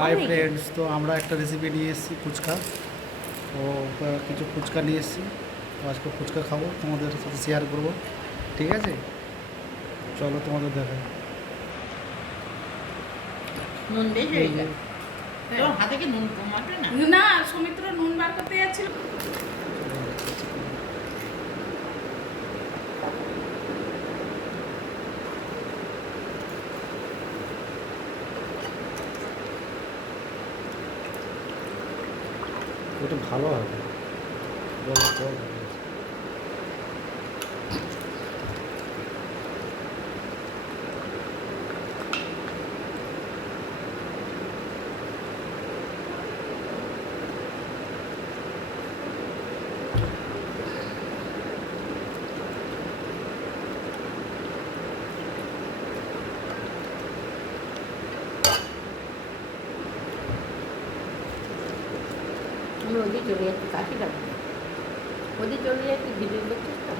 Hi friends, তো আমরা একটা রেসিপি নিয়ে এসেছি ফুচকা। তো কিছু ফুচকা নিয়ে এসেছি, তো আজকে ফুচকা খাবো, তোমাদের সাথে শেয়ার করবো। ঠিক আছে, চলো তোমাদের দেখাই। নুন বেশি এই হয়ে যে যায়। তোর হাতে কি নুন কমাবে না? না, সৌমিত্র নুন বার করতে যাচ্ছিল। ওটা ভালো হবে, জল জল হবে। আমি ওদিকে চলে যাচ্ছি, কাশি লাগবে। ওদিকে চলে যাচ্ছি, ভিডিও করছিস তো।